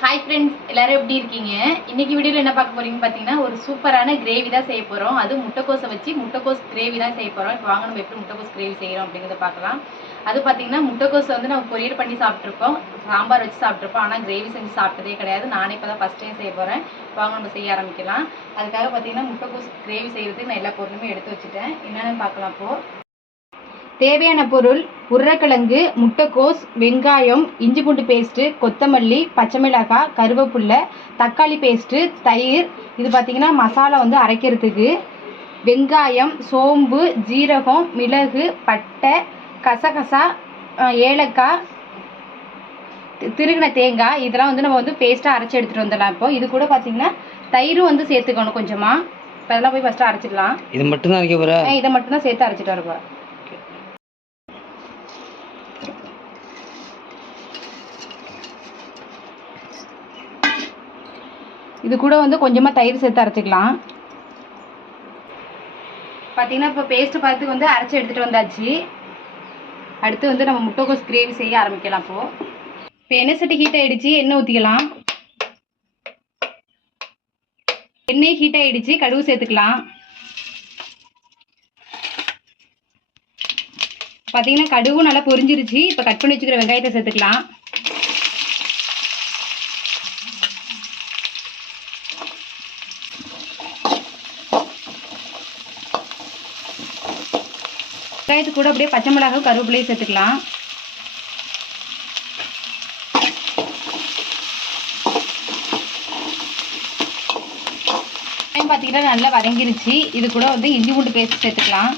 Hi friends எல்லாரும் எப்படி இருக்கீங்க? இன்னைக்கு வீடியோவில் என்ன பார்க்க போறீங்கன்னு பார்த்தீங்கன்னா ஒரு சூப்பரான கிரேவி தான் செய்ய போகிறோம் அது முட்டைக்கோஸை வச்சு முட்டைக்கோஸ் கிரேவி தான் செய்ய போகிறோம் இப்போ வாங்க நம்ம எப்படி முட்டைக்கோஸ் கிரேவி செய்கிறோம் அப்படிங்கிறத பார்க்கலாம். அது பார்த்தீங்கன்னா முட்டைக்கோஸ் வந்து நம்ம பொரியல் பண்ணி சாப்பிட்ருப்போம் சாம்பார் வச்சு சாப்பிட்ருப்போம் ஆனால் கிரேவி செஞ்சு சாப்பிட்டதே கிடையாது. நானே இப்போ தான் ஃபஸ்ட் டைம் செய்ய போகிறேன் வாங்க நம்ம செய்ய ஆரம்பிக்கலாம். அதுக்காக பார்த்தீங்கன்னா முட்டைக்கோஸ் கிரேவி செய்யறதுக்கு நான் எல்லா பொருளுமே எடுத்து வச்சுட்டேன். என்னென்னு பார்க்கலாம் இப்போது தேவையான பொருள் உருளைக்கிழங்கு முட்டைக்கோஸ் வெங்காயம் இஞ்சி பூண்டு பேஸ்ட்டு கொத்தமல்லி பச்சை மிளகாய் கருவேப்பில்லை தக்காளி பேஸ்ட்டு தயிர். இது பார்த்தீங்கன்னா மசாலா வந்து அரைக்கிறதுக்கு. வெங்காயம் சோம்பு ஜீரகம் மிளகு பட்டை கசகசா ஏலக்காய் திருகின தேங்காய். இதெல்லாம் வந்து நம்ம வந்து பேஸ்ட்டாக அரைச்சி எடுத்துகிட்டு வந்துடலாம் இப்போ. இது கூட பார்த்தீங்கன்னா தயிரும் வந்து சேர்த்துக்கணும் கொஞ்சமாக இப்போ அதெல்லாம் போய் ஃபஸ்ட்டு அரைச்சிடலாம். இது மட்டும்தான் அரைக்க இதை மட்டும்தான் சேர்த்து அரைச்சிட்டு வருவேன் இது கூட வந்து கொஞ்சமாக தயிர் சேர்த்து அரைச்சிக்கலாம். பார்த்தீங்கன்னா இப்போ பேஸ்ட்டு பார்த்து வந்து அரைச்சி எடுத்துகிட்டு வந்தாச்சு. அடுத்து வந்து நம்ம முட்டைக்கோஸ் கிரேவி செய்ய ஆரம்பிக்கலாம் இப்போது இப்போ எண்ணெய் சட்டி ஹீட் ஆகிடுச்சு எண்ணெய் ஊற்றிக்கலாம் எண்ணெய் ஹீட் ஆகிடுச்சு கடுகு சேர்த்துக்கலாம். பார்த்தீங்கன்னா கடுகும் நல்லா பொரிஞ்சிருச்சு. இப்போ கட் பண்ணி வச்சுக்கிற வெங்காயத்தை சேர்த்துக்கலாம். வெங்காயத்து கூட அப்படியே பச்சை மிளகாய் கருவேப்பிலையும் சேர்த்துக்கலாம். வெங்காயம் பார்த்தீங்கன்னா நல்லா வதங்கிருச்சு. இது கூட வந்து இஞ்சி பூண்டு பேஸ்ட் சேர்த்துக்கலாம்.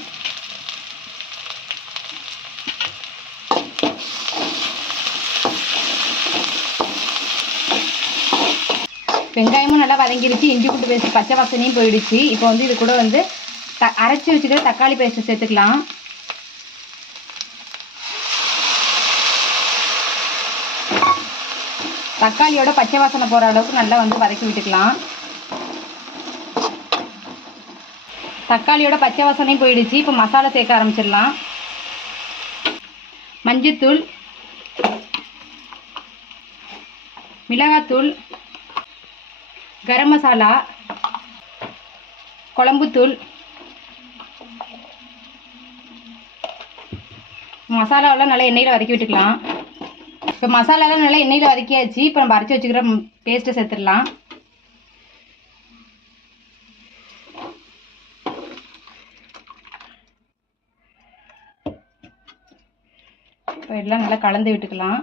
வெங்காயமும் நல்லா வதங்கிருச்சு. இஞ்சி பூண்டு பேஸ்ட் பச்சை வாசனையும் போயிடுச்சு. இப்போ வந்து இது கூட வந்து த அரைச்சி வச்சுக்கிற தக்காளி பேஸ்ட் சேர்த்துக்கலாம். தக்காளியோட பச்சை வாசனை போகிற அளவுக்கு நல்லா வந்து வதக்கி விட்டுக்கலாம். தக்காளியோட பச்சை வாசனையும் போயிடுச்சு. இப்போ மசாலா சேர்க்க ஆரம்பிச்சிடலாம். மஞ்சத்தூள் மிளகாத்தூள் கரம் மசாலா குழம்புத்தூள் மசாலாவெல்லாம் நல்லா எண்ணெயில் வதக்கி விட்டுக்கலாம். இப்போ மசாலாலாம் நல்லா எண்ணெயில் வதக்கியாச்சு. இப்போ நம்ம அரைச்சி வச்சுக்கிற பேஸ்ட்டை சேர்த்துடலாம். இப்போ எல்லாம் நல்லா கலந்து விட்டுக்கலாம்.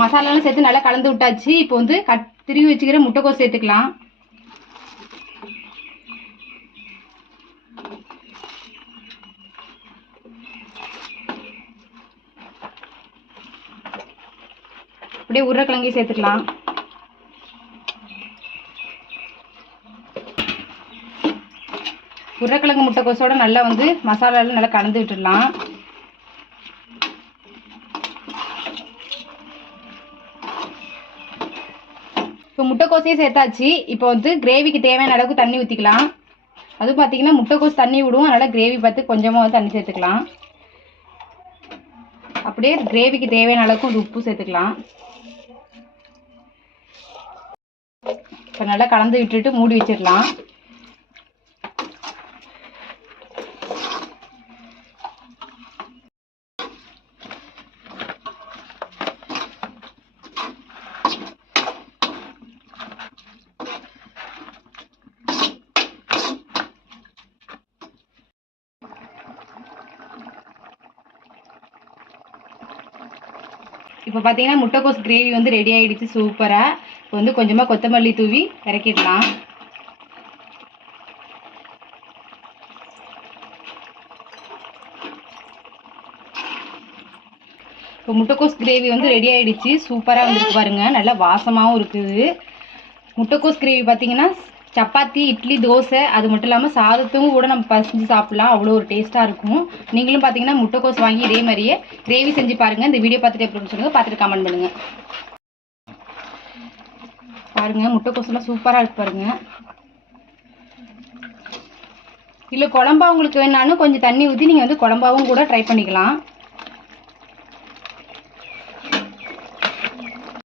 மசாலாலாம் சேர்த்து நல்லா கலந்து விட்டாச்சு. இப்போ வந்து கட் திருவி வச்சுக்கிற முட்டைக்கோஸ் சேர்த்துக்கலாம். அப்படியே உருளைக்கிழங்கையும் சேர்த்துக்கலாம். உருளைக்கிழங்கு முட்டைக்கோஸோட நல்லா வந்து மசாலாலாம் நல்லா கலந்து விட்டுடலாம். இப்போ முட்டைக்கோசையே சேர்த்தாச்சு. இப்போ வந்து கிரேவிக்கு தேவையான அளவுக்கு தண்ணி ஊற்றிக்கலாம் அதுவும் பார்த்தீங்கன்னா முட்டைக்கோஸ் தண்ணி விடுவோம் அதனால் கிரேவி பார்த்து கொஞ்சமாக வந்து தண்ணி சேர்த்துக்கலாம். அப்படியே கிரேவிக்கு தேவையான அளவுக்கு வந்து உப்பு சேர்த்துக்கலாம். இப்போ நல்லா கலந்து விட்டுட்டு மூடி வச்சிடலாம். இப்போ பார்த்தீங்கன்னா முட்டைக்கோஸ் கிரேவி வந்து ரெடி ஆகிடுச்சு சூப்பராக இப்போ வந்து கொஞ்சமாக கொத்தமல்லி தூவி இறக்கிடலாம். இப்போ முட்டைக்கோஸ் கிரேவி வந்து ரெடி ஆகிடுச்சு சூப்பராக வந்துருக்கு பாருங்கள் நல்லா வாசமாகவும் இருக்குது. முட்டைக்கோஸ் கிரேவி பார்த்தீங்கன்னா சப்பாத்தி இட்லி தோசை அது மட்டும் இல்லாமல் சாதத்தும் கூட நம்ம பசஞ்சு சாப்பிடலாம். அவ்வளோ ஒரு டேஸ்ட்டாக இருக்கும். நீங்களும் பார்த்தீங்கன்னா முட்டைக்கோஸ் வாங்கி இதே மாதிரியே கிரேவி செஞ்சு பாருங்கள் இந்த வீடியோ பார்த்துட்டு எப்படி சொல்லுங்கள் பார்த்துட்டு கமெண்ட் பண்ணுங்கள் பாருங்கள் முட்டைக்கோசெல்லாம் சூப்பராக இருக்கு பாருங்கள் இல்லை குழம்பா உங்களுக்கு வேணாலும் கொஞ்சம் தண்ணி ஊற்றி நீங்கள் வந்து குழம்பாவும் கூட ட்ரை பண்ணிக்கலாம்.